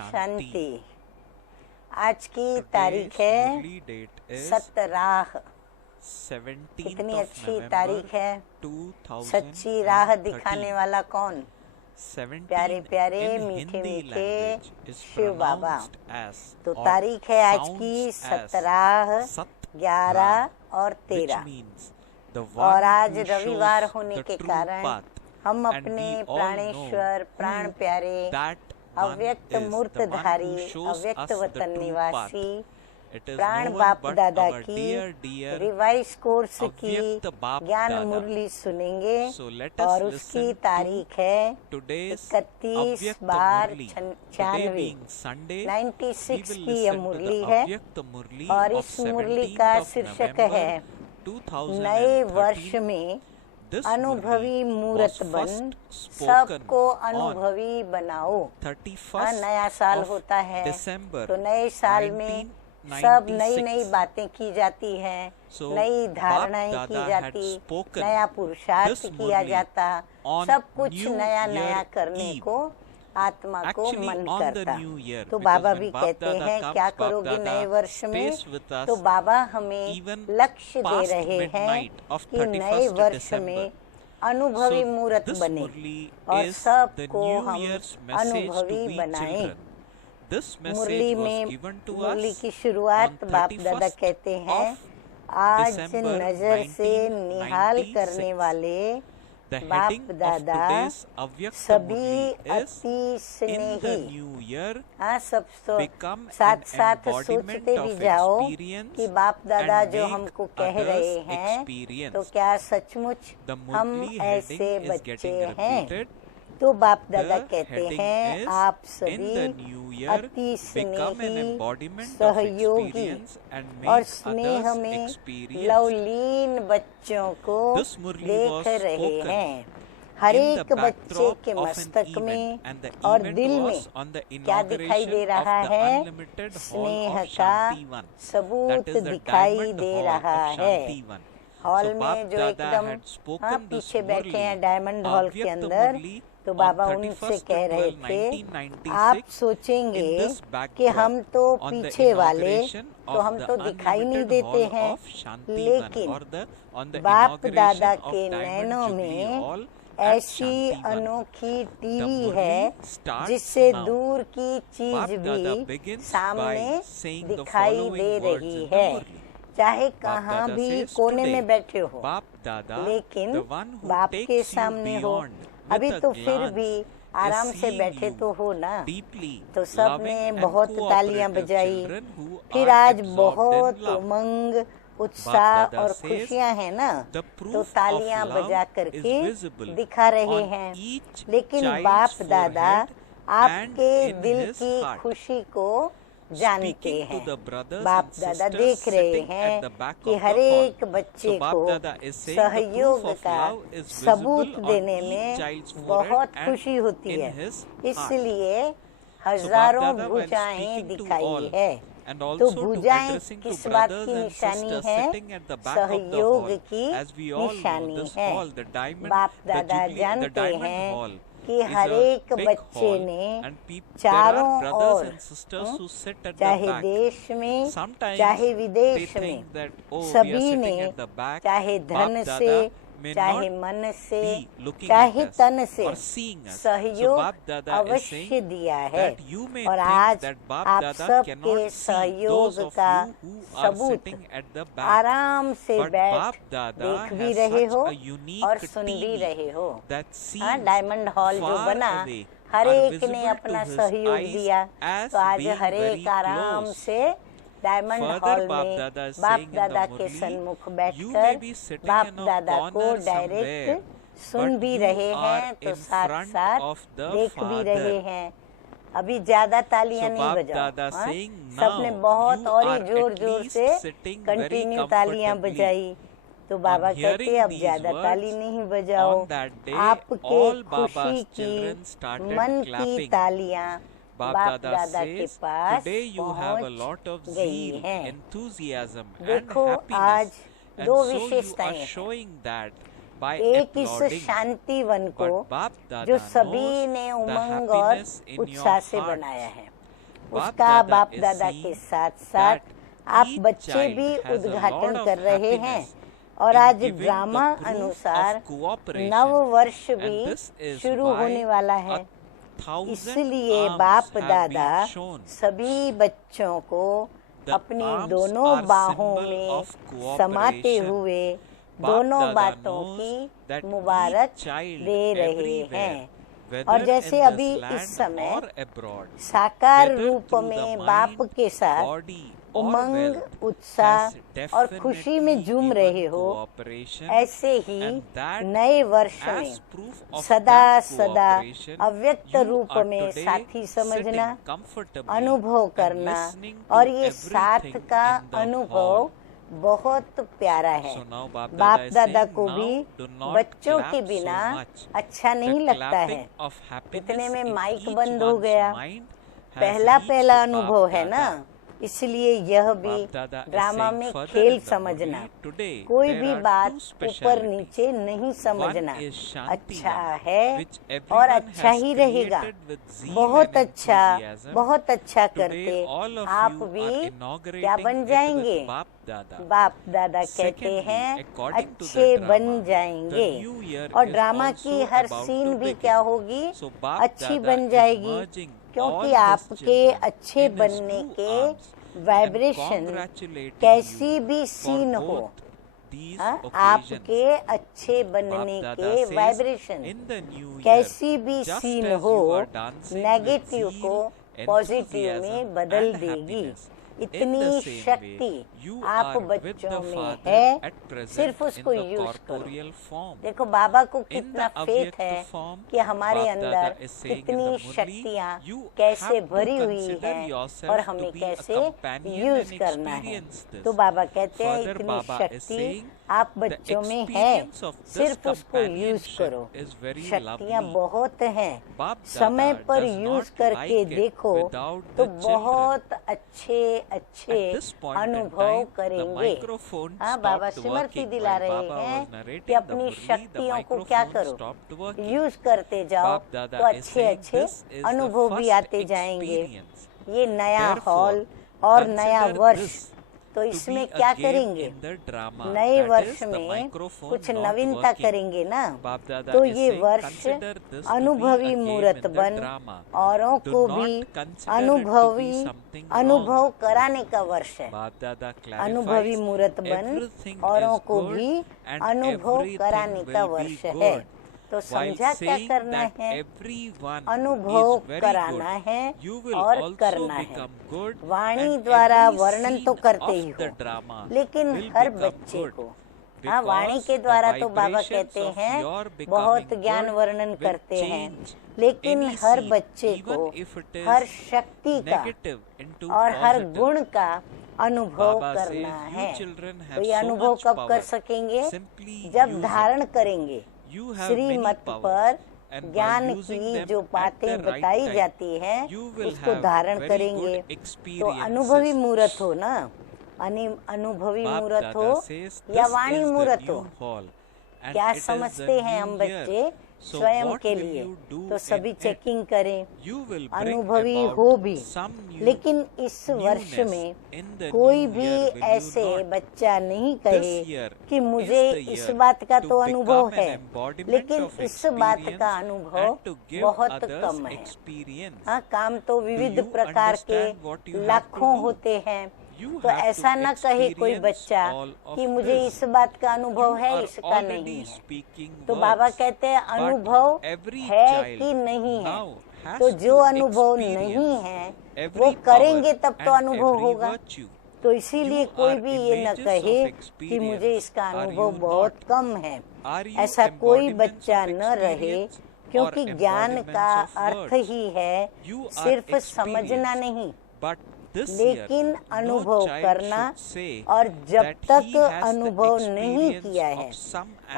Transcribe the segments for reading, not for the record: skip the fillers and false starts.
शांति। आज की तारीख है 17। कितनी अच्छी तारीख है। सच्ची राह दिखाने वाला कौन? प्यारे प्यारे मीठे मीठे शिव बाबा। तो तारीख है आज की 17, 11 और 13। और आज रविवार होने के कारण हम अपने प्राणेश्वर प्राण प्यारे अव्यक्त मूर्तधारी अव्यक्त वतन निवासी प्राण बाप दादा की रिवाइज कोर्स की ज्ञान मुरली सुनेंगे। और उसकी तारीख है 31/12/96 96 की यह मुरली है। और इस मुरली का शीर्षक है नए वर्ष में अनुभवी मूर्त बन सबको अनुभवी बनाओ। नया साल होता है तो नए साल में सब नई नई बातें की जाती हैं, नई धारणाएं की जाती, नया पुरुषार्थ किया जाता, सब कुछ नया नया करने को आत्मा को मन करता। तो बाबा भी कहते हैं क्या करोगे नए वर्ष में? तो बाबा हमें लक्ष्य दे रहे हैं कि नए वर्ष में अनुभवी मूर्त बने और सबको हम अनुभवी बनाएं। मुरली की शुरुआत बाप दादा कहते हैं, आज नजर से निहाल करने वाले बाप दादा सभी अति स्नेही। हाँ, सब साथ साथ सोचते भी जाओ कि बाप दादा जो हमको कह रहे हैं तो क्या सचमुच हम ऐसे बच्चे हैं? तो बाप दादा कहते हैं आप सभी अति स्नेही सहयोगी और स्नेह में लवलीन बच्चों को देख रहे हैं। हर एक बच्चे के मस्तक में और दिल में क्या दिखाई दे रहा है? स्नेह का सबूत दिखाई दे रहा है। हॉल में जो एकदम पीछे बैठे हैं डायमंड हॉल के अंदर, तो बाबा उनसे कह रहे थे आप सोचेंगे कि हम तो पीछे वाले तो हम तो दिखाई नहीं देते हैं, लेकिन बाप दादा के नैनों में ऐसी अनोखी टीवी है जिससे दूर की चीज भी सामने दिखाई दे रही है। चाहे कहाँ भी कोने में बैठे हो, लेकिन बाप के सामने हो। अभी तो फिर भी आराम से बैठे तो हो ना। तो सबने बहुत तालियां बजाई। फिर आज बहुत उमंग उत्साह और खुशियां हैं ना, तो तालियां बजा करके दिखा रहे हैं। लेकिन बाप दादा आपके दिल की खुशी को जानते हैं। बाप दादा देख रहे हैं कि हर एक बच्चे को सहयोग का सबूत देने में बहुत खुशी होती है, इसलिए हजारों भुजाएं दिखाई है। तो भुजाएं किस बात की निशानी है? सहयोग की निशानी है। बाप दादा जानते हैं कि हर एक बच्चे ने चारों ओर, चाहे देश में चाहे विदेश में, सभी ने चाहे धन से चाहे मन से चाहे तन से सहयोग अवश्य दिया है। और आज आप सबके सहयोग का सबूत आराम से बैठ देख भी रहे हो और सुन भी रहे हो। हाँ, डायमंड हॉल जो बना, हर एक ने अपना सहयोग दिया, तो आज हर एक आराम से डायमंड हॉल में बाप दादा के सन्मुख बैठकर बाप दादा को डायरेक्ट सुन भी रहे हैं, तो साथ साथ देख भी रहे हैं। अभी ज्यादा तालियां नहीं बजाओ। सबने बहुत और ही जोर जोर से कंटिन्यू तालियां बजाई। तो बाबा कहते अब ज्यादा ताली नहीं बजाओ, आपके खुशी की मन की तालियां बाप दादा के पास पहुंच गई हैं। देखो आज दो विशेषताएं हैं। एक इस शांति वन को जो सभी ने उमंग और उत्साह से बनाया है, उसका बाप दादा के साथ साथ आप बच्चे भी उद्घाटन कर रहे हैं। और आज ड्रामा अनुसार नव वर्ष भी शुरू होने वाला है, इसलिए बाप दादा सभी बच्चों को अपनी दोनों बाहों में समाते हुए दोनों बातों की मुबारक दे रहे हैं। और जैसे अभी इस समय साकार रूप में बाप के साथ उमंग, उत्साह और खुशी में झूम रहे हो, ऐसे ही नए वर्ष में सदा सदा अव्यक्त रूप में साथी समझना, अनुभव करना, और ये साथ का अनुभव बहुत प्यारा है। बाप दादा को भी बच्चों के बिना अच्छा नहीं लगता है। इतने में माइक बंद हो गया, पहला अनुभव है ना, इसलिए यह भी ड्रामा में खेल समझना, कोई भी बात ऊपर नीचे नहीं समझना। अच्छा है और अच्छा ही रहेगा, बहुत अच्छा करके आप भी क्या बन जाएंगे? बाप दादा कहते हैं अच्छे बन जाएंगे। और ड्रामा की हर सीन भी क्या होगी? अच्छी बन जाएगी, क्योंकि आपके अच्छे बनने के वाइब्रेशन कैसी भी सीन हो, आपके अच्छे बनने के वाइब्रेशन कैसी भी सीन हो, नेगेटिव को पॉजिटिव में बदल देगी। इतनी शक्ति आप बच्चों में है, सिर्फ उसको यूज करो। देखो बाबा को कितना फेथ है कि हमारे अंदर कितनी शक्तियाँ कैसे भरी हुई हैं और हमें कैसे यूज करना है। तो बाबा कहते हैं इतनी शक्ति आप बच्चों में है, सिर्फ उसको यूज करो। शक्तियाँ बहुत हैं, समय पर यूज करके देखो तो बहुत अच्छे अनुभव करेंगे। हाँ, बाबा स्मृति दिला रहे हैं कि अपनी शक्तियों को क्या करो, यूज करते जाओ तो अच्छे अनुभव भी आते जाएंगे। ये नया हॉल और नया वर्ष, तो इसमें क्या करेंगे? नए वर्ष में कुछ नवीनता करेंगे ना, तो ये वर्ष अनुभवी मूर्त बन औरों को भी अनुभव कराने का वर्ष है। अनुभवी मूर्त बन औरों को भी अनुभव कराने का वर्ष है। तो समझा क्या करना है? अनुभव कराना है और करना है। वाणी द्वारा वर्णन तो करते ही हो, लेकिन हर बच्चे को, हाँ, वाणी के द्वारा तो बाबा कहते हैं बहुत ज्ञान वर्णन करते हैं, लेकिन हर बच्चे को हर शक्ति का और हर गुण का अनुभव करना है। तो ये अनुभव कब कर सकेंगे? जब धारण करेंगे। श्रीमत पर ज्ञान की जो बातें बताई जाती हैं उसको धारण करेंगे। तो अनुभवी मूर्त हो ना, अनुभवी मूर्त हो या वाणी मूर्त हो, क्या समझते हैं हम बच्चे स्वयं के लिए? तो सभी चेकिंग करें, अनुभवी हो भी। लेकिन इस वर्ष में कोई भी ऐसे बच्चा नहीं कहे कि मुझे इस बात का तो अनुभव है, लेकिन इस बात का अनुभव बहुत कम है। हाँ, काम तो विविध प्रकार के लाखों होते हैं, तो ऐसा न कहे कोई बच्चा कि मुझे इस बात का अनुभव है, इसका नहीं है। तो बाबा कहते हैं अनुभव है कि नहीं है, तो जो अनुभव नहीं है वो करेंगे तब तो अनुभव होगा। तो इसीलिए कोई भी ये न कहे कि मुझे इसका अनुभव बहुत कम है, ऐसा कोई बच्चा न रहे, क्योंकि ज्ञान का अर्थ ही है सिर्फ समझना नहीं, लेकिन अनुभव करना। और जब तक अनुभव नहीं किया है,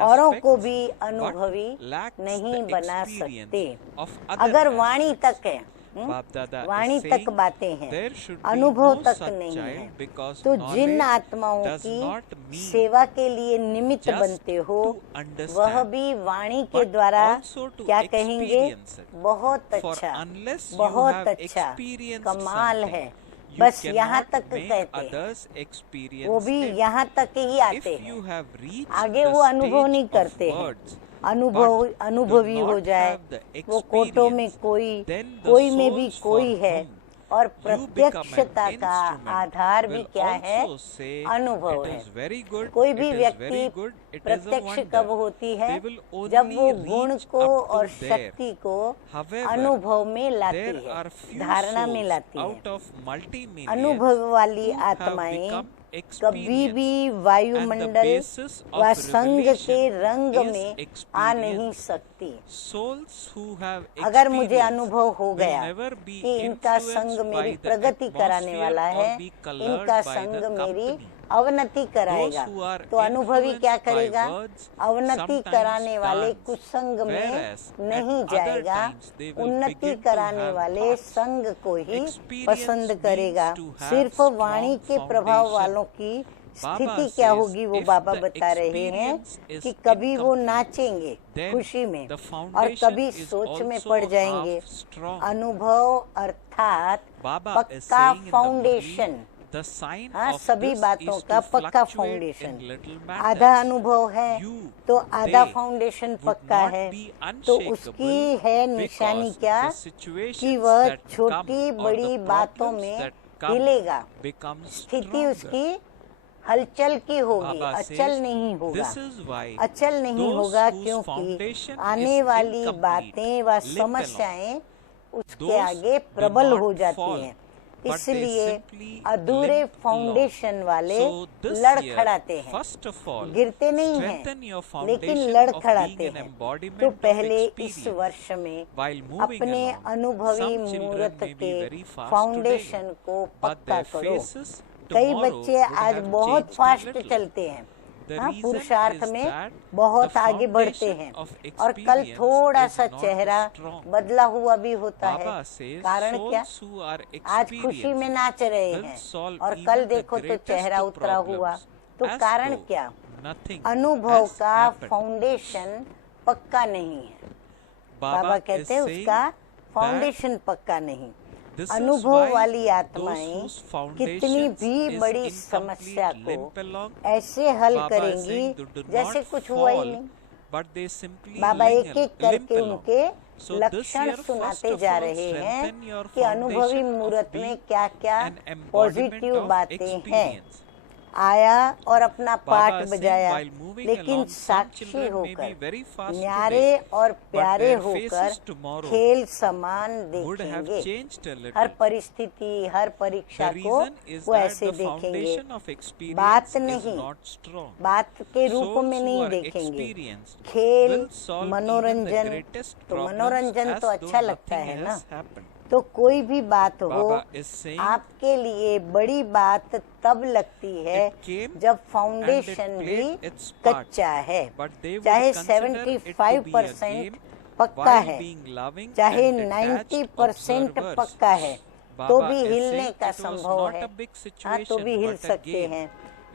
औरों को भी अनुभवी नहीं बना सकते। अगर वाणी तक है वाणी तक बातें हैं, अनुभव तक नहीं है। तो जिन आत्माओं की सेवा के लिए निमित्त बनते हो, वह भी वाणी के द्वारा क्या कहेंगे? बहुत अच्छा, बहुत अच्छा, कमाल है। बस यहाँ तक कहते हैं, वो भी यहाँ तक ही आते हैं, आगे वो अनुभव नहीं करते हैं। अनुभवी हो जाए, वो कोटों में कोई में भी कोई है। और प्रत्यक्षता का आधार भी क्या है? अनुभव है। कोई भी व्यक्ति प्रत्यक्ष कब होती है? जब वो गुण को और शक्ति को अनुभव में लाती है, धारणा में लाती है। अनुभव वाली आत्माएं कभी भी वायुमंडल व संग के रंग में आ नहीं सकती। अगर मुझे अनुभव हो गया कि इनका संग मेरी प्रगति कराने वाला है, इनका संग मेरी अवनति कराएगा, तो अनुभवी क्या करेगा? अवनति कराने वाले कुसंग में नहीं जाएगा, उन्नति कराने वाले संग को ही पसंद करेगा। सिर्फ वाणी के प्रभाव वालों की स्थिति क्या होगी, वो बाबा बता रहे हैं कि कभी वो नाचेंगे खुशी में और कभी सोच में पड़ जाएंगे। अनुभव अर्थात पक्का फाउंडेशन, हाँ, सभी बातों का पक्का फाउंडेशन। आधा अनुभव है तो आधा फाउंडेशन पक्का है। तो उसकी है निशानी क्या? कि वह छोटी बड़ी बातों में हिलेगा, स्थिति उसकी हलचल की होगी, अचल नहीं होगा। अचल नहीं होगा क्योंकि आने वाली बातें व समस्याएं उसके आगे प्रबल हो जाती हैं। इसलिए अधूरे फाउंडेशन वाले लड़खड़ाते हैं, गिरते नहीं हैं लेकिन लड़खड़ाते हैं। तो पहले इस वर्ष में अपने अनुभवी मूर्त के फाउंडेशन को पक्का करो। कई बच्चे आज बहुत फास्ट चलते हैं, हाँ, पुरुषार्थ में बहुत आगे बढ़ते हैं और कल थोड़ा सा चेहरा बदला हुआ भी होता है। कारण क्या? आज खुशी में नाच रहे हैं और कल देखो तो चेहरा उतरा हुआ। तो कारण क्या? अनुभव का फाउंडेशन पक्का नहीं है। बाबा कहते हैं उसका फाउंडेशन पक्का नहीं। अनुभव वाली आत्माएं कितनी भी बड़ी समस्या को ऐसे हल करेंगी जैसे कुछ हुआ ही नहीं। बाबा एक एक करके उनके लक्षण सुनाते जा रहे हैं कि अनुभवी मूर्त में क्या क्या पॉजिटिव बातें हैं। आया और अपना पाठ बजाया, लेकिन साक्षी होकर, न्यारे और प्यारे होकर खेल समान देखेंगे। हर परिस्थिति, हर परीक्षा को वो ऐसे देखेंगे। बात नहीं, बात के रूप में नहीं देखेंगे। खेल, मनोरंजन, तो मनोरंजन तो अच्छा लगता है ना। तो कोई भी बात हो, आपके लिए बड़ी बात तब लगती है जब फाउंडेशन भी कच्चा है। चाहे 75% पक्का है, चाहे 90% पक्का है, तो भी हिलने का संभव है। हाँ, तो भी हिल सकते हैं।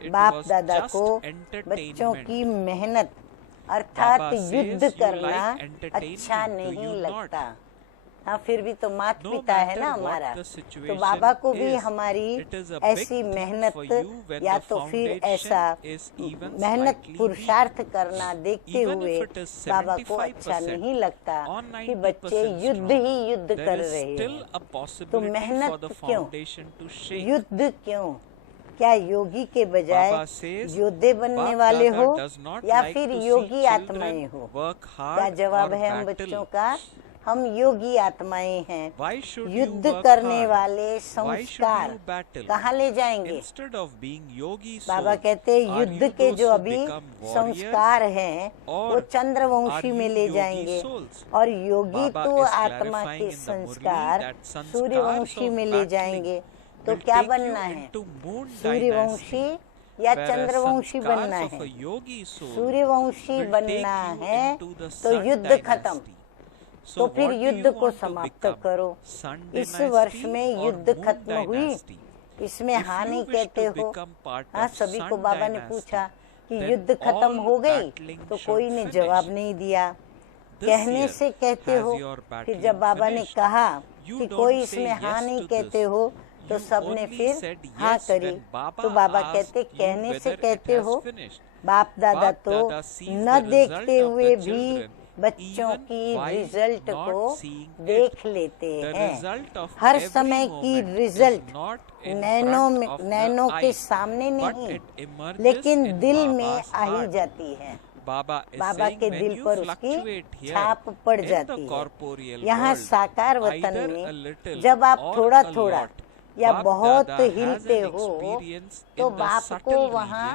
बाप दादा को बच्चों की मेहनत अर्थात युद्ध करना अच्छा नहीं लगता। हाँ, फिर भी तो मात पिता है ना हमारा। तो बाबा को भी हमारी ऐसी मेहनत या तो फिर ऐसा मेहनत पुरुषार्थ करना देखते हुए बाबा को अच्छा नहीं लगता कि बच्चे युद्ध ही युद्ध कर रहे हैं। तो मेहनत क्यों, युद्ध क्यों? क्या योगी के बजाय योद्धे बनने वाले हो या फिर योगी आत्माएं हो? क्या जवाब है हम बच्चों का? हम योगी आत्माएं हैं। युद्ध करने वाले संस्कार कहाँ ले जाएंगे? बाबा कहते हैं युद्ध के जो अभी संस्कार हैं वो चंद्रवंशी में ले जाएंगे, और योगी तो आत्मा के संस्कार सूर्यवंशी में ले जाएंगे। तो क्या बनना है? सूर्यवंशी या चंद्रवंशी बनना है? सूर्यवंशी बनना है तो युद्ध खत्म। तो फिर युद्ध को समाप्त करो। इस वर्ष में युद्ध खत्म हुई, इसमें हानि कहते हो। हाँ, सभी को बाबा ने पूछा कि युद्ध खत्म हो गई, तो कोई ने जवाब नहीं दिया। कहने से कहते हो। फिर जब बाबा ने कहा कि कोई इसमें हानि कहते हो, तो सबने फिर हाँ करी। तो बाबा कहते कहने से कहते हो, बाप दादा तो न देखते हुए भी बच्चों की रिजल्ट को देख लेते हैं। हर समय की रिजल्ट नैनो के सामने नहीं, लेकिन दिल में आ ही जाती है। बाबा के दिल पर उसकी छाप पड़ जाती है। यहाँ साकार वतन में जब आप थोड़ा थोड़ा या बहुत हिलते हो, तो बाप को वहाँ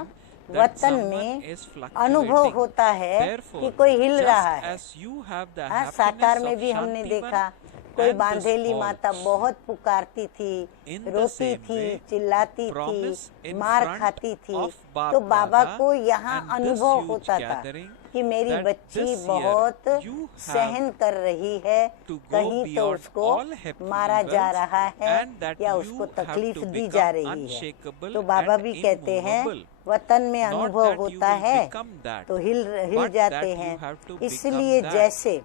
वतन में अनुभव होता है कि कोई हिल रहा है। हाँ, साकार में भी हमने देखा, कोई बांधेली माता बहुत पुकारती थी, रोती थी, चिल्लाती थी, मार खाती थी, तो बाबा को यहाँ अनुभव होता था कि मेरी बच्ची बहुत सहन कर रही है, कहीं तो उसको मारा जा रहा है या उसको तकलीफ दी जा रही है। तो बाबा भी कहते हैं वतन में अनुभव होता है तो हिल जाते हैं। इसलिए जैसे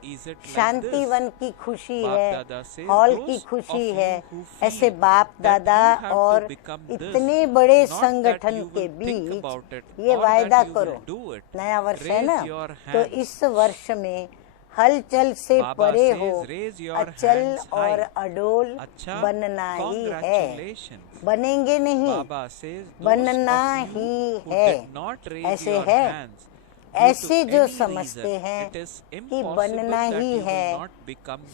शांतिवन की खुशी है, हॉल की खुशी है, ऐसे बाप दादा और इतने बड़े संगठन के बीच ये वायदा करो। नया वर्ष है ना, तो इस वर्ष में हलचल से परे हो, अचल और अडोल बनना ही है। बनेंगे नहीं, बनना ही है। ऐसे है, ऐसे जो समझते हैं कि बनना ही है,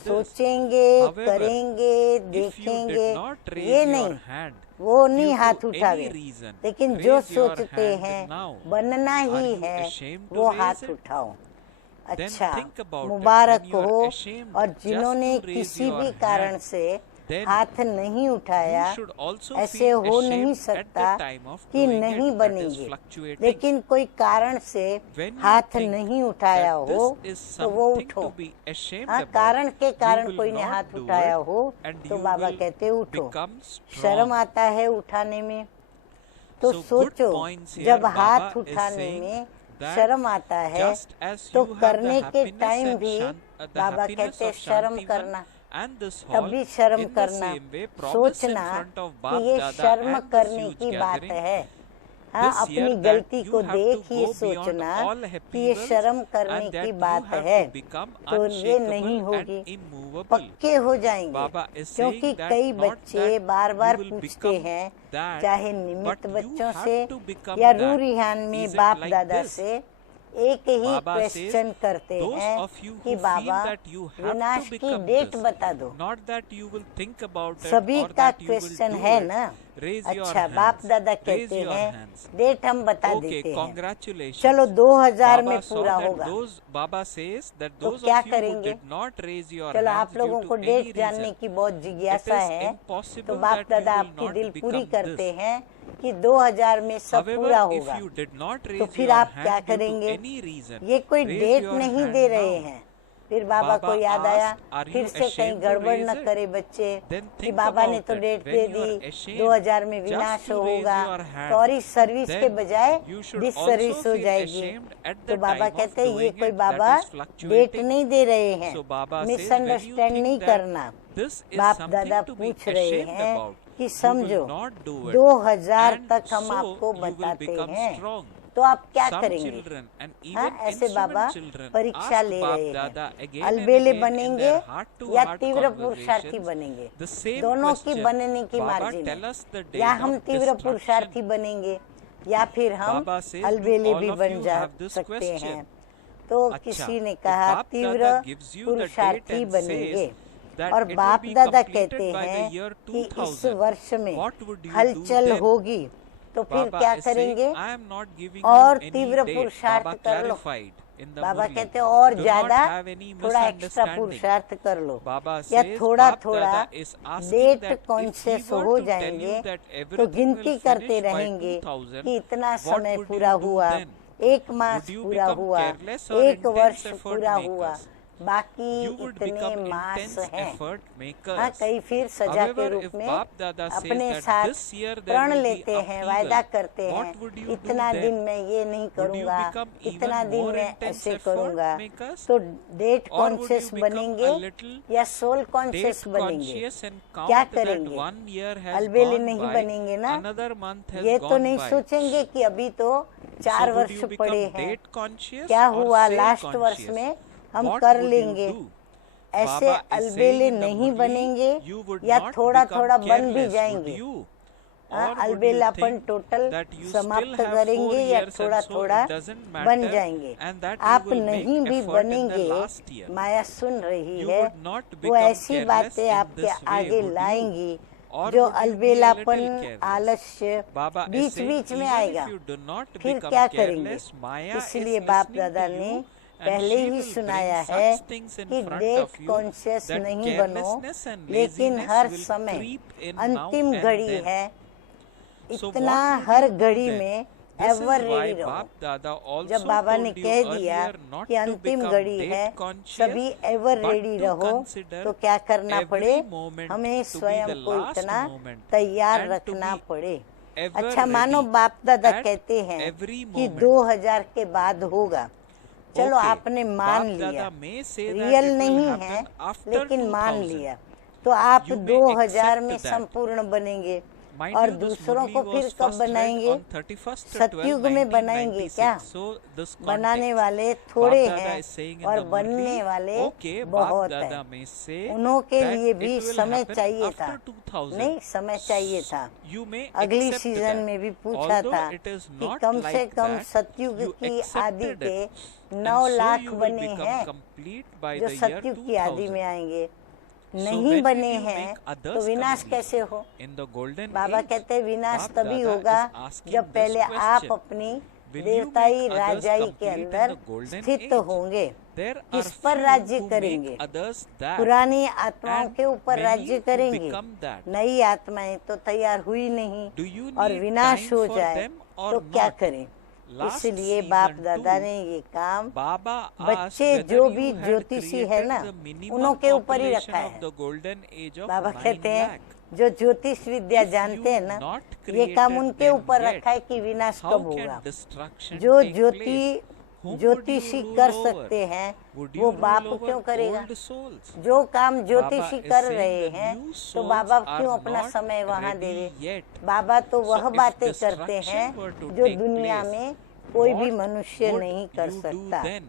सोचेंगे, करेंगे, देखेंगे, ये नहीं, वो नहीं हाथ उठावे। लेकिन जो सोचते हैं बनना ही है, वो हाथ उठाओ। अच्छा, मुबारक हो। और जिन्होंने किसी भी कारण से हाथ नहीं उठाया, ऐसे हो नहीं सकता कि नहीं बनेंगे। लेकिन कोई कारण से हाथ नहीं उठाया हो तो वो उठो। हाँ, कारण के कारण कोई ने हाथ उठाया हो तो बाबा कहते उठो। शर्म आता है उठाने में, तो सोचो जब हाथ उठाने में शर्म आता है तो करने के टाइम भी बाबा कहते शर्म करना, तब भी शर्म करना, सोचना कि ये शर्म करने की बात है। हाँ, अपनी गलती को देख ये सोचना कि ये शर्म करने की बात है, तो ये नहीं होगी, पक्के हो जाएंगे। क्योंकि कई बच्चे बार बार पूछते हैं, चाहे निमित्त बच्चों से या रूरिहान में बाप दादा से एक ही क्वेश्चन करते हैं कि बाबा विनाश की डेट बता दो। सभी का क्वेश्चन है ना। अच्छा, बाप दादा कहते हैं डेट हम बता देते हैं, चलो 2000 में पूरा होगा। तो क्या करेंगे? चलो, आप लोगों को डेट जानने की बहुत जिज्ञासा है, तो बाप दादा आपकी दिल पूरी करते हैं कि 2000 में सब पूरा होगा। तो फिर आप क्या करेंगे? ये कोई डेट नहीं दे रहे हैं। फिर बाबा को याद आया, फिर से कहीं गड़बड़ न करे बच्चे कि बाबा ने तो डेट दे दी 2000 में विनाश होगा, तो और इस सर्विस के बजाय डिस सर्विस हो जाएगी। तो बाबा कहते हैं ये कोई बाबा डेट नहीं दे रहे हैं, मिसअंडरस्टैंड नहीं करना। बाप दादा पूछ रहे हैं कि समझो 2000 तक हम आपको बताते हैं, तो आप क्या करेंगे? हाँ, ऐसे बाबा परीक्षा ले रहे हैं। अलबेले बनेंगे या तीव्र पुरुषार्थी बनेंगे, दोनों की बनने की मार्जिन है। या हम तीव्र पुरुषार्थी बनेंगे या फिर हम अलबेले भी बन जा सकते हैं। तो किसी ने कहा तीव्र पुरुषार्थी बनेंगे। और बाप दादा कहते हैं कि इस वर्ष में हलचल होगी, तो फिर क्या करेंगे? और तीव्र पुरुषार्थ कर लो। बाबा कहते हैं और ज्यादा थोड़ा एक्स्ट्रा पुरुषार्थ कर लो, या थोड़ा थोड़ा डेट कॉन्शियस हो जाएंगे, तो गिनती करते रहेंगे कि इतना समय पूरा हुआ, एक मास पूरा हुआ, एक वर्ष पूरा हुआ, बाकी you would इतने become मास intense हैं। effort makers. हाँ, कई फिर सजा के However, रूप if में Bap Dada says अपने that साथ this year there प्रण will be लेते हैं, upheaval, वायदा करते what हैं, would you do इतना दिन then? मैं ये नहीं Would you करूँगा, become इतना even दिन more मैं intense ऐसे effort करूँगा, makers? तो date Or would you conscious become बनेंगे a little या सोल date कॉन्शियस बनेंगे? conscious and क्या count that करेंगे? 1 year has अलबेले gone नहीं by, बनेंगे ना, another month has ये तो gone नहीं by? सोचेंगे कि अभी तो So 4 would वर्ष you become पड़े हैं, date conscious क्या or हुआ sale लास्ट वर्ष conscious? में हम What कर would you लेंगे। do? ऐसे Baba is अलबेले saying in the नहीं Murli, बनेंगे you would या not थोड़ा become थोड़ा बन भी careless, would जाएंगे। you? हाँ, Or would you अलबेलापन think total that you समाप्त still have 4 करेंगे या years and थोड़ा so थोड़ा it doesn't बन matter जाएंगे। and that you आप will make नहीं भी effort in the बनेंगे, last year? माया सुन रही You है, would not वो become ऐसी careless बातें in आपके this way, आगे would you? लाएंगी Or जो would you be a अलबेलापन little careless? आलस्य Baba is बीच saying बीच में even आएगा, if you do not फिर become क्या करेंगे? careless, Maya is इसलिए बाप listening दादा to ने you and पहले she ही will सुनाया bring है such things in कि front date of you conscious that नहीं बनो, carelessness and लेकिन laziness हर will समय creep in now अंतिम and घड़ी then. है, So इतना what would her you do घड़ी then? में This is ever why ready रहो। Bap Dada जब also बाबा ने told you कह दिया earlier not कि to अंतिम become घड़ी है, date conscious, सभी एवर but रेडी to रहो, consider तो क्या करना every पड़े? moment हमें to be स्वयं the को last इतना moment तैयार and to रखना be पड़े। ever अच्छा मानो ready बाप दादा at कहते हैं every कि moment. 2000 के बाद होगा, चलो Okay, आपने मान Bap लिया, Dada may say that real it will नहीं happen है after लेकिन मान 2000. लिया, तो आप You may 2000 में accept that. संपूर्ण बनेंगे Mind और you, this दूसरों Murli को was फिर कब first read बनाएंगे? on 31st सतयुग में बनाएंगे 12/1996. क्या? So this बनाने context, वाले थोड़े Bap Dada हैं is saying in और the बनने Murli, वाले okay, Bap बहुत Dada हैं। may say उन्हों के that लिए it भी will समय happen चाहिए after था, 2000. नहीं समय चाहिए था। You may अगली accept सीजन that. में भी पूछा Although था it is कि not कम से like कम that, सतयुग you की आदि accepted के it. 9 And so lakh you will बने become हैं complete by जो the year सतयुग की आदि 2000. में आएंगे, So नहीं when बने will you हैं make तो others विनाश complete? कैसे हो? In the golden Baba age, कहते हैं विनाश Bap तभी Dada होगा is asking जब this पहले आप question. अपनी Will you देवताई make others राजाई के complete in अंदर the golden स्थित age? होंगे, There are किस पर few राज्य who करेंगे? make others that, पुरानी आत्माओं and के ऊपर many राज्य who करेंगे, become that. नई आत्माएं तो तैयार हुई नहीं Do you और need विनाश time हो for जाए them or तो क्या not? करें? Last इसलिए season बाप दादा too, ने ये काम Baba asked बच्चे whether जो you भी had ज्योतिषी है created ना, the minimum उन्हों के ऊपर ही population रखा of है। the golden age of बाबा 9 कहते हैं lakh. जो ज्योतिष विद्या If जानते you हैं ना, not ये काम created उनके them ऊपर yet, रखा है कि विनाश how कब can होगा। destruction जो take place? Whom would ज्योतिषी you rule कर over? सकते हैं Would वो you बाप rule over क्यों करेगा? old souls? जो काम ज्योतिषी Baba is कर saying रहे the हैं new तो souls बाबा are क्यों अपना not समय वहाँ ready देवे? yet. बाबा तो So वह if बातें करते destruction हैं were to जो take दुनिया place, में कोई भी what मनुष्य would नहीं कर you do सकता। then?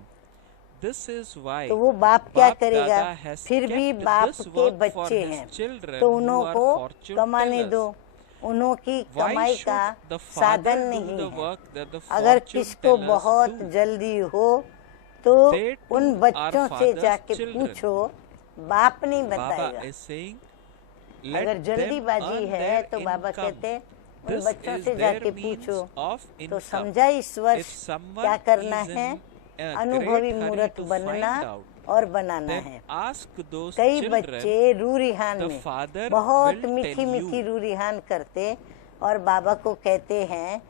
This is why तो वो बाप क्या Bap करेगा? Dada has फिर भी kept बाप this के work for बच्चे his हैं children तो who उन्हों are को fortune कमाने tellers. दो, उन्हों की Why कमाई should का the साधन father do नहीं the है। work that the अगर fortune किसको tellers बहुत do? जल्दी हो तो They too उन are बच्चों से father's जाके children. पूछो, बाप नहीं Baba बताएगा। is saying, अगर let them जल्दीबाजी earn है their तो बाबा income. कहते हैं उन This बच्चों is से their जाके means पूछो। of तो income. समझा इस वर्ष If someone क्या करना is है? in a अनुभवी great hurry मूर्त to बनना find out, और बनाना then है। ask those कई children, बच्चे रूरिहान the में father बहुत will मीठी tell मीठी you. रूरिहान करते और बाबा को कहते हैं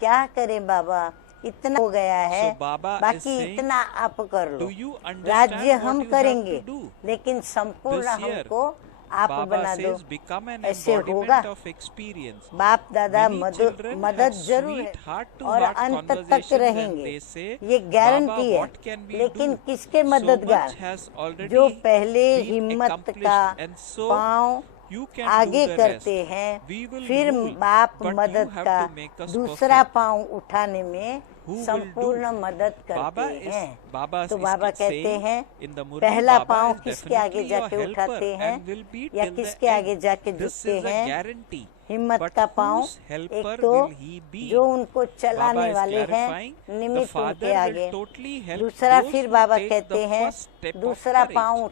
क्या करें बाबा, इतना हो गया है, So Baba is बाकी saying, इतना आप कर लो, do you understand राज्य what हम you have करेंगे to do? लेकिन संपूर्ण This year, हमको आप Baba बना दो। says, become an ऐसे embodiment होगा? of experience. बाप दादा Many मदद children मदद have जरूर sweet है heart-to-heart और अंत तक conversations and रहेंगे, they say, ये गारंटी Baba, है। what can we लेकिन do? किसके So मददगार? much has already जो पहले been हिम्मत accomplished का and so पांव you can आगे do the करते rest. हैं, We will फिर rule, बाप but you मदद have का to make us दूसरा perfect. पांव उठाने में Who will संपूर्ण do? मदद करते Baba is हैं। Baba तो is बाबा कहते saying हैं in the Murli, पहला Baba पांव is किसके आगे definitely your जाके helper उठाते हैं and will be या till the किसके आगे end. जाके This झुकते is a हैं? guarantee. हिम्मत But का पांव whose helper एक तो will he be? जो उनको चलाने Baba is वाले हैं clarifying, the निमित्त father उनके will आगे। totally help दूसरा those फिर who बाबा take कहते the हैं first step of दूसरा courage. पांव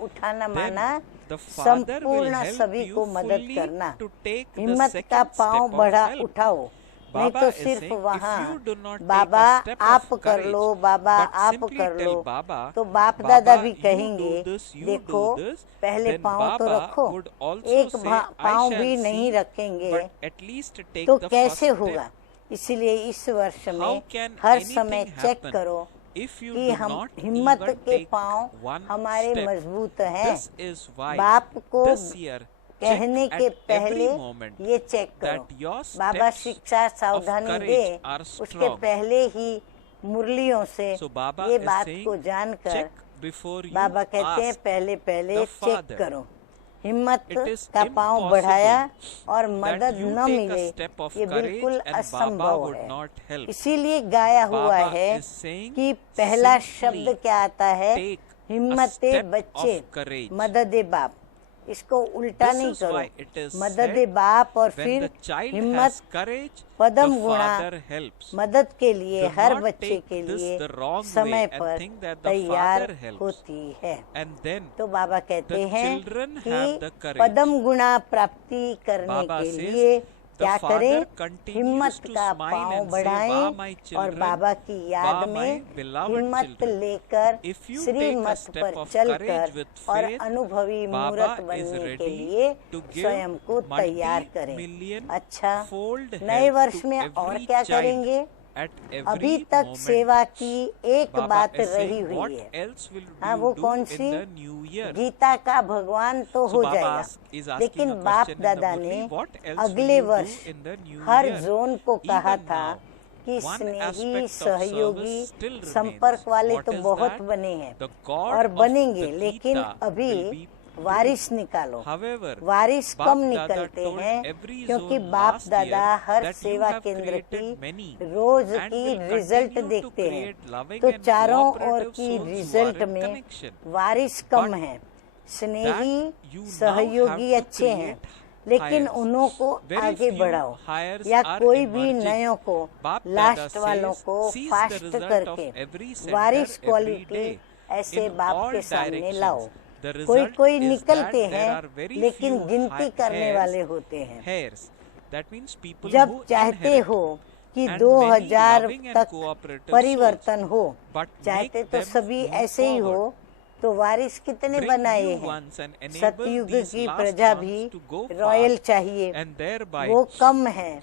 उठाना Then माना the father will संपूर्ण help सभी you को मदद fully करना। to take the हिम्मत second का step पांव of बढ़ा help. उठाओ, नहीं Baba तो is सिर्फ saying, if वहाँ you do not take Baba a step आप of कर courage, लो, बाबा but आप simply कर tell लो, Baba, तो बाप Baba, दादा भी you do कहेंगे this, you देखो do this, पहले then पांव तो Baba रखो, would also एक say, I पांव shall भी नहीं see, रखेंगे but at least take तो the कैसे first होगा? step. इसलिए इस वर्ष How में can हर anything समय चेक happen? करो if you कि do हम not हिम्मत even के take पांव one हमारे step. मजबूत हैं। This is why बाप को this year कहने check के at पहले every moment ये चेक करो। that your बाबा steps शिक्षा of सावधानी courage दे, are उसके strong. पहले ही मुरलियों से So Baba ये is बात saying, को जानकर check before you बाबा कहते हैं ask पहले पहले the चेक Father. करो। हिम्मत It is का पांव impossible बढ़ाया और that मदद you न take a मिले, step of ये courage बिल्कुल and Baba असंभव would है। not help. इसीलिए गाया हुआ Baba है is saying, कि पहला simply शब्द क्या आता है, take a हिम्मते step बच्चे, of courage. मददे बाप। इसको उल्टा This नहीं is करो, why it is मददे said, बाप और when फिर the child हिम्मत has courage, पदम the गुणा father helps. मदद के लिए Do हर not बच्चे take के this लिए the wrong समय way and पर think that the तैयार father helps. होती है। And then तो बाबा कहते the हैं children कि have the courage. पदम गुणा प्राप्ति करने Baba के says, लिए the क्या father करें, continues हिम्मत to का smile पांव and say, बढ़ाएं "वाह, my और children, बाबा की याद वाह, में my beloved हिम्मत children." लेकर If you Shri take a मत step पर of चलकर courage with और faith, अनुभवी Baba मूरत is बनने के ready लिए to give स्वयं को तैयार करें। multi-million अच्छा, fold नए help वर्ष to में every और क्या child करेंगे? at every अभी तक moment. सेवा की एक Baba बात is रही saying, हुई what है। else will हाँ, you वो do कौन in C? the new year? Gita का भगवान तो So हो Baba जाएगा, is asking लेकिन a बाप question in the दादा Murli, ने what else will अगले you do वर्ष in the new her year? Zone को कहा Even था now, कि one स्नेही aspect of सहयोगी service still remains. संपर्क वाले What तो is बहुत that? बने हैं The God और of बनेंगे, the लेकिन Gita अभी will be वारिस निकालो। However, वारिस बाप कम दादा निकलते told हैं every क्योंकि zone बाप last दादा year हर that you सेवा have केंद्र created की many रोज and की will रिजल्ट continue to देखते हैं। create loving तो and चारों ओर cooperative की souls who result are in में connection. वारिस कम But हैं, स्नेही you now सहयोगी have to अच्छे हैं, create लेकिन hires. उन्हों को Very आगे few बढ़ाओ hires या are कोई भी emerging. नयों को बाप दादा लास्ट वालों says, को "Seize the fast result of करके every center वारिस every क्वालिटी day ऐसे in बाप all के सामने directions." लाओ। The कोई result कोई is निकलते that there हैं, are very लेकिन few गिनती करने hairs, वाले होते हैं। hairs. That means people जब who चाहते inherit हो कि and 2000 many loving and तक cooperative परिवर्तन souls, हो, but चाहते make तो them सभी move ऐसे ही हो, forward. तो वारिस कितने Bring बनाए new हैं। ones and enable सतयुग these की last प्रजा ones भी to go रॉयल fast चाहिए, and thereby वो कम है,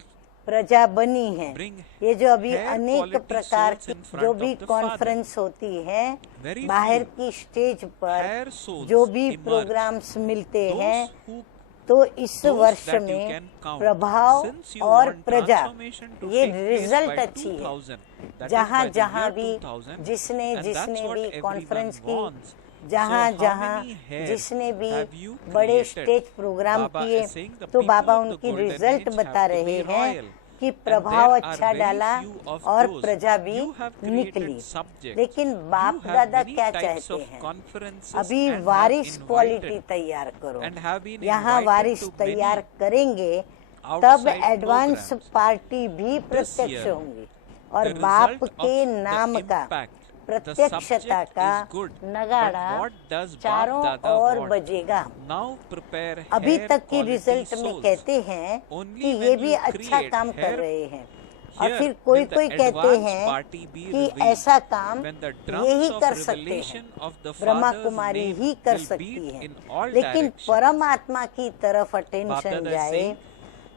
प्रजा बनी है। bring ये जो अभी hair अनेक quality प्रकार souls की in front जो of भी the कॉन्फ्रेंस होती है, Very बाहर few की स्टेज पर hair souls जो भी emerge. प्रोग्राम्स मिलते हैं, Those who तो इस those वर्ष that you में can count. प्रभाव Since you और want प्रजा, transformation to ये take place रिजल्ट by अच्छी है। 2000, that is जहाँ by the जहाँ year भी 2000, जिसने and that's जिसने what भी everyone कॉन्फ्रेंस की, wants. जहाँ So how जहाँ many hairs जिसने भी have you बड़े created? स्टेज प्रोग्राम Baba किए, is saying the तो people बाबा of the उनकी golden रिजल्ट age बता have to रहे be हैं royal. कि And प्रभाव there are अच्छा very डाला few of और those. प्रजा भी You have created निकली। subjects. लेकिन बाप You have दादा many क्या types चाहते of हैं, conferences अभी and have Waris quality invited तैयार करो। and have been यहाँ invited वारिस to तैयार many करेंगे तब outside एडवांस programs. पार्टी भी This प्रत्यक्ष year, होंगी और the बाप result के of the नाम का impact, the प्रत्यक्षता subject का is good, नगाड़ा but what does चारों Bap Dada ओर want? बजेगा। Now prepare अभी hair तक की quality रिजल्ट में souls. कहते हैं Only कि when ये भी you अच्छा create काम कर hair रहे हैं, और Here फिर कोई will the कोई कहते advanced हैं party be कि revealed, ऐसा काम when the यही drums of कर सकते revelation हैं, of the Brahma Father's Kumari name ही कर will सकती beat है। in all लेकिन directions. परमात्मा की तरफ Bap अटेंशन Dada is जाए, saying,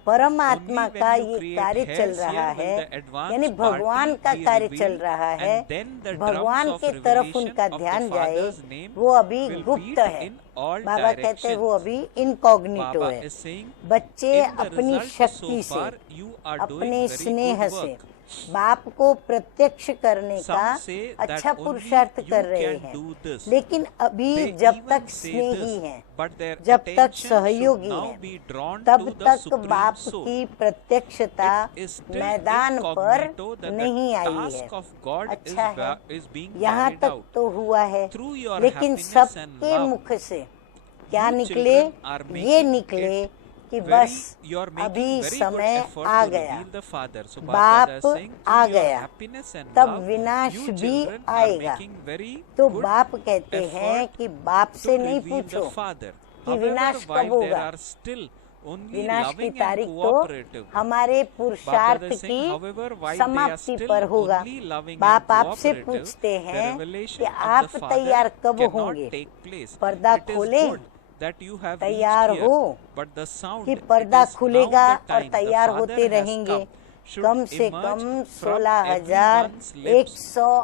परमात्मा only when का you ये create कार्य चल hairs रहा here will है, the advanced यानी भगवान party का be कार्य revealed, चल रहा है, and then the भगवान drums of के तरफ revelation उनका of the ध्यान जाए, Father's name वो अभी will गुप्त beat है। in all बाबा कहते हैं वो directions. अभी इनकॉग्निटो Baba है। is saying, बच्चे in the अपनी result शक्ति so से, far, you are doing अपने very स्नेह good से work. बाप को प्रत्यक्ष करने का Some say that अच्छा only पुरुषार्थ you कर रहे can हैं, do this. लेकिन अभी They जब even तक say स्नेही this, हैं, but their जब तक attention should सहयोगी now हैं, be drawn तब to the तक Supreme बाप Soul. की प्रत्यक्षता It is still मैदान पर incognito that नहीं the आई है। task of God अच्छा है, is being यहाँ carried तक out. तो हुआ है, Through your लेकिन happiness and सबके love, मुख से क्या you निकले, children are ये making निकले it कि very, बस you are making अभी very good समय effort आ to गया, reveal the Father. So बाप Bap Dada is saying, uh through your गया, happiness and तब love, विनाश you भी children are आएगा। making very तो good बाप कहते हैं effort कि बाप to से नहीं reveal the पूछो Father. कि However, विनाश while कब there होगा, are still only विनाश की loving and तारीख तो cooperative, हमारे Bap पुरुषार्थ Dada is saying, की however, while they are समाप्ति still पर होगा। only loving and बाप आपसे cooperative, पूछते the हैं revelation कि of आप the तैयार Father कब cannot होंगे, take place. पर्दा It is खोलें, good that you have तैयार reached हो here, but the sound, कि it पर्दा is now खुलेगा the और time, the तैयार Father होते has रहेंगे, come. should कम से emerge come from everyone's lips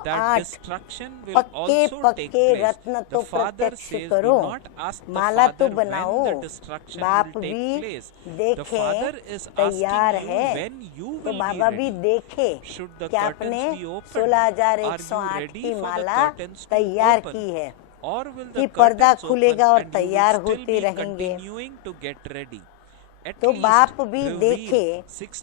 that 16,108 destruction will पक्के also take पक्के place. रत्न तो The father प्रत्यक्ष says, करो, do not ask the माला तो father when बनाओ, the destruction बाप will भी take place. The देखे father is तैयार asking you है, when you तो will बाबा be भी ready. देखे Should the कि curtains आपने be opened? 16,108 Are you की ready for the Mala curtains to तैयार open? की है Or will कि the पर्दा curtains खुलेगा और open and you तैयार will still होते be रहेंगे। continuing to get ready? At तो least बाप भी reveal देखे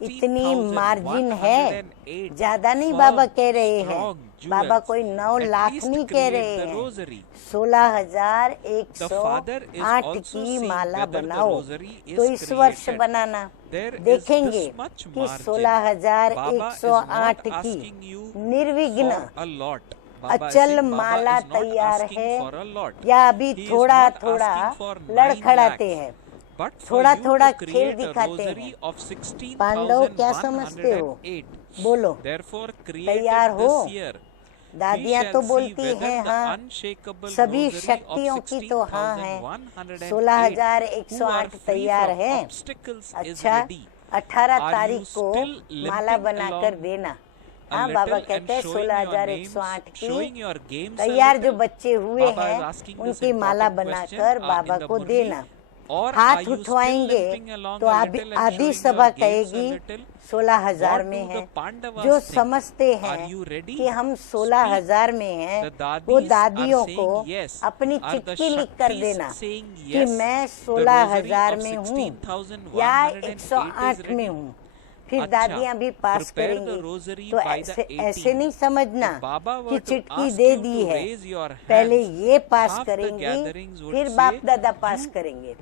इतनी मार्जिन है, 16,108 ज्यादा नहीं firm, बाबा कह रहे हैं, strong बाबा jewels. कोई 9 At लाख least नहीं कह create रहे the हैं, rosary. The 16,108 father is also की saying माला whether the बनाओ। rosary is तो इस वर्ष created. बनाना There is देखेंगे this much कि margin. 16,108 Baba is not की asking you निर्विघ्न for a lot. Baba is अचल saying Baba Mala is not तैयार asking है, for a lot. या अभी He is थोड़ा not थोड़ा asking for 9 लड़खड़ाते lakhs. हैं, But for थोड़ा you थोड़ा to खेल create a दिखाते rosary हैं। of पांडव क्या समझते हो? 16,108. बोलो, Therefore create तैयार it हो? this year. We दादियाँ shall तो see बोलती whether हैं the हाँ, unshakable सभी rosary of शक्तियों की तो हाँ है, 16,108 who 16,108 are free तैयार from है। obstacles is अच्छा, ready. 18 Are तारीख you को still माला limping बनाकर along देना। a हाँ, बाबा little and कहते हैं showing your names, 16,108 showing की your games a तैयार जो little? बच्चे हुए Baba is हैं asking this उनकी माला important question बनाकर in बाबा the को Murli. देना। Or are हाथ you still उठवाएंगे limping along तो a आधी little and आधी showing सभा your games a कहेगी little? 16,000 What में do है। the Pandavas जो think? समझते Are हैं you ready? कि हम 16,000 में हैं, The dadis वो are दादियों saying को yes. अपनी Are the चिट्ठी लिख कर Shaktis देना saying कि yes? मैं The 16,000 rosary में of हूँ या 16,108 is 108 में ready. हूँ। फिर अच्छा, दादियाँ भी पास prepare the करेंगी। rosary तो by the ऐसे 18th. नहीं समझना If Baba कि were to चिट्ठी ask they you the to है, raise your पहले hands, ये पास half the करेंगी, gatherings would फिर say, बाप दादा पास "You करेंगे।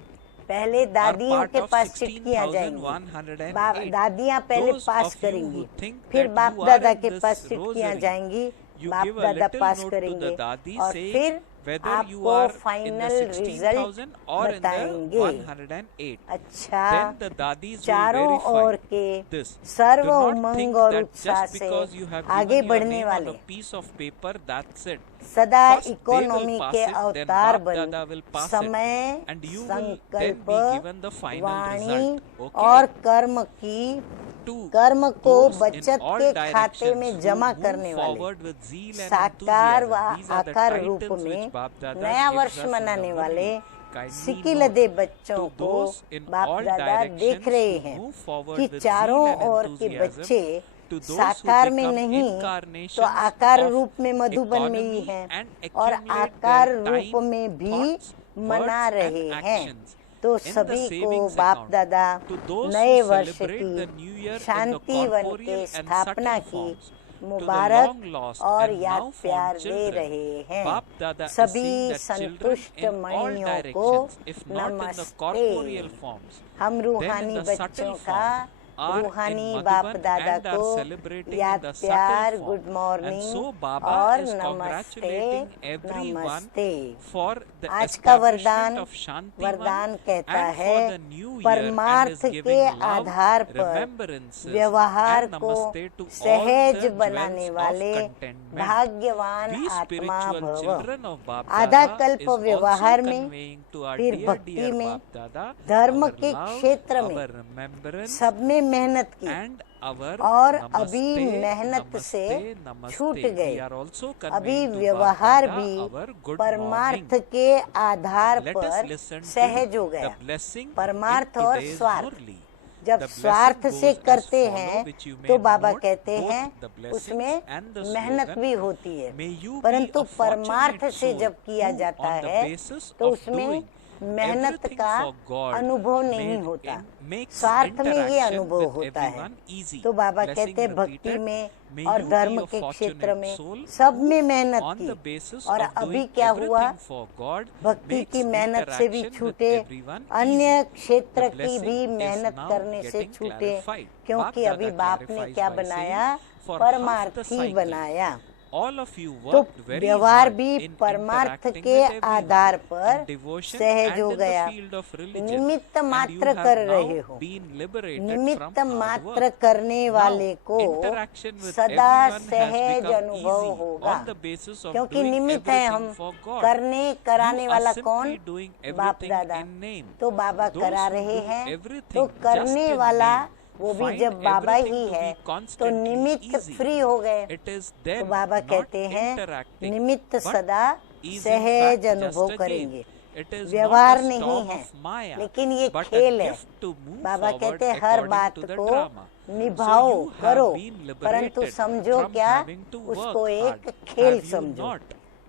पहले are दादियों part के of पास चिट्ठियाँ जाएंगी, 16,108. दादियाँ पहले Those पास of you करेंगी, who think फिर that बाप you are दादा in के this पास चिट्ठियाँ rosary, जाएंगी, you बाप give a दादा little पास note to करेंगे the dadi और saying फिर whether you आपको are in the final result 16,000 or in the बताएंगे। 108. अच्छा, Then the dadis will चारों verify ओर के this. सर्व Do not उमंग think और that उत्साह just से because you have आगे given your बढ़ने name on वाले a piece of paper, that's it. सदा First they will economy pass के it, then अवतार Bap बन Dada will pass it, समय, and you will then संकल्प, be given the final वाणी result. और Okay? कर्म की To कर्म को those in बचत all के खाते directions में who जमा move करने वाले, forward with zeal and साकार व enthusiasm. These are the आकार रूप titles में which Bap Dada नया gives वर्ष us in the मनाने वाले Murli. Kindly सिकिलदे note, बच्चों to को those in बाप all दादा देख directions रहे who हैं move forward कि with चारों zeal and ओर के enthusiasm, बच्चे to those who साकार में become नहीं तो incarnations आकार of रूप में मधुबन में ही economy हैं and और accumulate आकार their रूप time, में भी thoughts, मना words रहे and हैं। actions तो in the सभी को savings बाप account. दादा To those नए who वर्ष celebrate the की new year in the Shanti one के corporeal and स्थापना subtle की forms, to the Mubarak long lost और and याद now प्यार fond दे children, रहे हैं। Bap Dada is सभी saying that children संतुष्ट in all मणियों को directions, if not in the नमस्ते। corporeal forms, हम then in रूहानी the बच्चों subtle का forms are in रूहानी बाप Madhuban दादा and are को celebrating याद in the प्यार, subtle good form. And morning so Baba और is नमस्ते congratulating everyone नमस्ते। for the आज का establishment वरदान of Shanti वरदान Van कहता and है for the new year and परमार्थ is के giving love, आधार पर remembrances व्यवहार and को namaste to all सहज the बनाने jewels वाले of contentment. भाग्यवान We आत्मा spiritual भव। children of Bap आधा Dada कल्प is also व्यवहार में, conveying to our फिर dear भक्ति dear में, Bap Dada धर्म our के love, क्षेत्र में our remembrance सब में मेहनत की and our और namaste, अभी मेहनत से namaste. छूट गए। We are also अभी conveying to व्यवहार Bap भी Dada our good परमार्थ morning. के आधार Let us पर listen सहज to हो the गया। blessing परमार्थ in और today's स्वार्थ Murli. जब The blessing स्वार्थ goes से as करते follow, हैं which you may तो बाबा note कहते both हैं the blessings उसमें and the मेहनत slogan. भी होती है, May you be परंतु a परमार्थ fortunate से soul जब किया who, जाता on the है basis तो of उसमें doing मेहनत everything का for God, अनुभव नहीं made होता, makes स्वार्थ में ये interaction अनुभव with होता है। everyone easy. तो बाबा Blessing कहते हैं भक्ति repeated, में may और you धर्म be a के क्षेत्र fortunate में soul सब who, में मेहनत on the की basis और of अभी doing क्या हुआ, everything for God, भक्ति makes की मेहनत से भी interaction with छूटे, everyone अन्य easy. क्षेत्र The की blessing भी is मेहनत now करने से getting छूटे, clarified. क्योंकि Bap अभी Dada बाप ने clarifies क्या by बनाया, saying, for half the परमार्थी cycle, बनाया। all of you तो worked very व्यवहार hard भी in परमार्थ interacting के with everyone आधार पर in devotion सहज and हो in गया। the field of religion, निमित्त and you मात्र have कर now रहे हो, been liberated निमित्त from hard मात्र work. करने वाले Now, को interaction with सदा everyone has सहज become अनुभव easy होगा, on the basis of क्योंकि doing निमित्त है हम, everything for God. करने कराने You वाला are कौन, simply doing बाप everything दादा। in name. तो बाबा Those करा who रहे do हैं, everything तो just करने in वाला name, वो भी find जब बाबा everything ही to है be तो constantly निमित्त easy. फ्री हो गए। It is तो then बाबा not कहते हैं interacting, निमित्त but सदा is in सहज fact just अनुभव a game. करेंगे। It is not व्यवहार a नहीं storm है, of Maya, लेकिन ये but a खेल है। gift to move Baba forward कहते हैं हर according बात to the को drama. निभाओ, So you have करो, been परंतु liberated समझो from क्या, having to उसको work एक hard. खेल Have you समझो। not?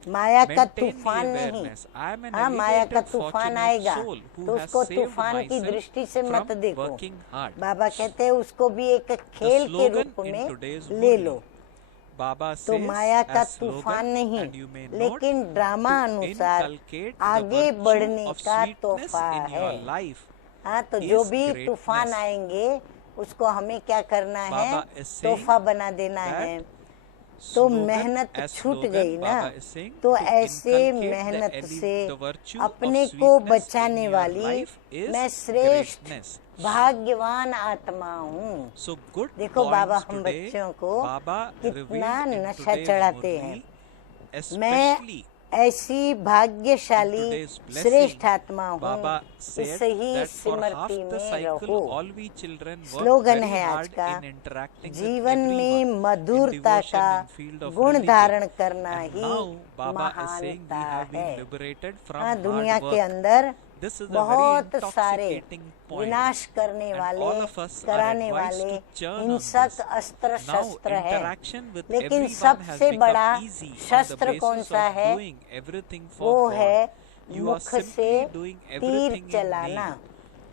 माया का Maintain the तूफान नहीं। awareness. I am an हाँ, माया का elevated, तूफान fortunate आएगा soul who तो has उसको saved तूफान की myself दृष्टि से मत from देखो। working hard. बाबा कहते हैं उसको भी एक खेल के slogan रूप in में today's ले Murli. लो। Baba तो says माया का as slogan, तूफान नहीं, and you may note, लेकिन ड्रामा to अनुसार inculcate the आगे virtue बढ़ने of का sweetness तोहफा in है। your life हाँ, तो जो is भी greatness. तूफान आएंगे उसको हमें क्या करना है, Baba is saying तोहफा बना देना that है। तो slogan मेहनत as छूट slogan, गई ना, Baba is saying तो to ऐसे inculcate the मेहनत से the virtue of अपने को sweetness in बचाने your वाली life is मैं श्रेष्ठ greatness. भाग्यवान आत्मा हूँ। So good देखो बाबा points हम today, बच्चों को Baba कितना revealed in नशा today's चढ़ाते Murli, हैं। especially मैं ऐसी भाग्यशाली today's blessing. श्रेष्ठ आत्मा हूँ, Baba said इस ही that for half Smriti the में cycle रहो। all we children work slogan very है आज hard का, in interacting जीवन with में everyone मधुरता in devotion का in field of गुण religion. धारण करना And he now Baba is saying we महानता have been है। liberated from हाँ, दुनिया hard के work. अंदर This is a बहुत very सारे intoxicating point. विनाश करने And वाले, all of us are कराने advised वाले to churn on हिंसक this. अस्त्र Now शस्त्र है, interaction with लेकिन everyone has सबसे become बड़ा easy on the शस्त्र basis कौन of सा है, doing everything for वो God. है You are मुख से simply doing तीर everything in चलाना। name.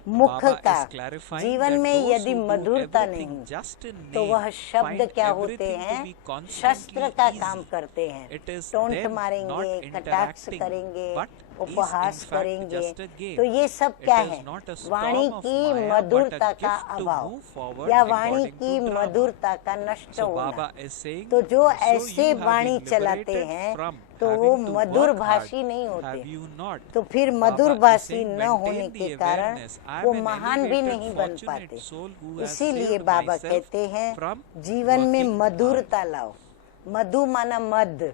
मुख Baba का is clarifying जीवन that में those यदि who do मधुरता everything नहीं just in तो name वह शब्द find क्या होते everything to हैं, be constantly शस्त्र का easy. काम करते हैं, It is टोंट them मारेंगे, not कटाक्ष interacting, करेंगे, but is उपहास in fact करेंगे। just a game. तो ये सब It क्या is है, not a storm Vani of की Maya, but a मधुरता का gift to अभाव move forward या वाणी according की to drama. मधुरता का नष्ट So होना। Baba is saying, तो जो so ऐसे you have वाणी been चलाते liberated हैं from तो वो having to मधुर work भाषी hard. नहीं Have होते, you not? तो फिर Baba मधुर is भाषी saying, न होने maintain के the कारण awareness. I वो am an महान भी elevated, नहीं बन fortunate पाते। soul who has इसीलिए saved बाबा myself कहते हैं from जीवन में working मधुरता लाओ। मधु माना मद,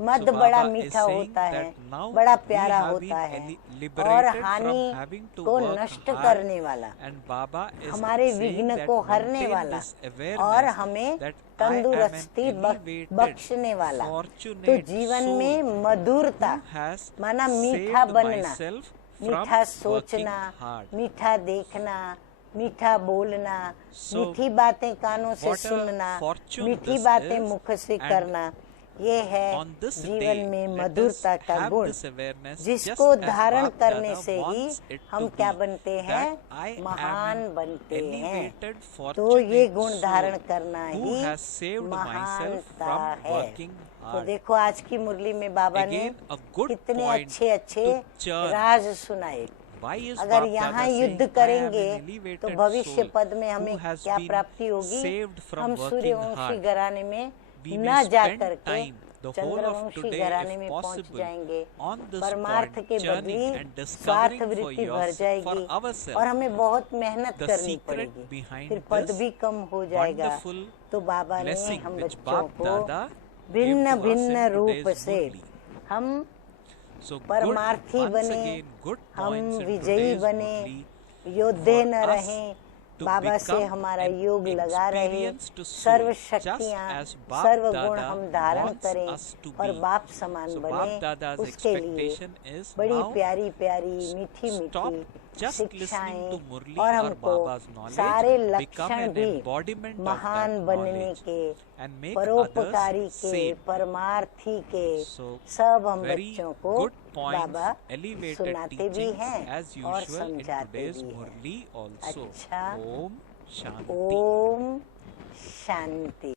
मद So बड़ा Baba is मीठा saying होता है, that now बड़ा we प्यारा have होता been है liberated और from हानि having to को work नष्ट hard. करने वाला, And Baba is हमारे saying विघ्न that को हरने maintain वाला this awareness और हमें that I am an तंदुरुस्ती elevated, बख्शने वाला। तो fortunate जीवन soul में मधुरता who has माना मीठा saved बनना, myself मीठा from सोचना, working hard. मीठा देखना, मीठा बोलना, So, मीठी बातें कानों से what a सुनना, fortune मीठी this बातें is, मुख से and करना, ये है On this जीवन day, में let us मधुरता का have गुण, this awareness जिसको just as धारण Bap करने Dada से ही wants it हम to क्या be, बनते that हैं, I am महान an बनते हैं। elevated, तो ये fortunate गुण soul धारण करना who he has saved myself महानता from है। working तो hard. देखो आज की मुरली में बाबा ने Again, a good कितने point अच्छे अच्छे to churn. राज सुनाए। Why is अगर Bap यहाँ Dada युद्ध saying, I am करेंगे an elevated तो भविष्य soul पद में हमें who has क्या been प्राप्ति होगी, saved from हम working सूर्यवंशी hard? घराने में We न may जा spend करके time, the whole of Chandravanshi today, घराने if में पहुंच possible, जाएंगे। on this परमार्थ point, के churning बदली and स्वार्थ discovering for वृत्ति भर yourself, for जाएगी ourselves, और हमें बहुत मेहनत the करनी secret पड़ेगी, behind फिर पद this भी कम हो जाएगा। wonderful तो बाबा ने blessing हम which बच्चों Bap को Dada भिन्न gave to us भिन्न in रूप today's से Murli. हम So good, परमार्थी once बने, again, good हम points in विजयी today's बने, Murli योद्धे for न us रहें, to बाबा से become हमारा an योग लगा रहे, experienced soul, सर्व just शक्तियाँ as Bap सर्व गुण Dada हम धारण wants करें us to और be. बाप समान So बने। Bap Dada's उसके लिए expectation is बड़ी now प्यारी प्यारी मीठी stop मीठी just listening शिक्षाएं to Murli और or हमको Baba's knowledge, सारे become लक्षण an भी embodiment of महान that बनने knowledge के, and make परोपकारी others के, sane. परमार्थी के, So, सब हम very बच्चों को good points, बाबा elevated सुनाते भी teachings हैं as और usual in समझाते today's भी हैं। Murli also. अच्छा, Om Shanti. ओम शांति।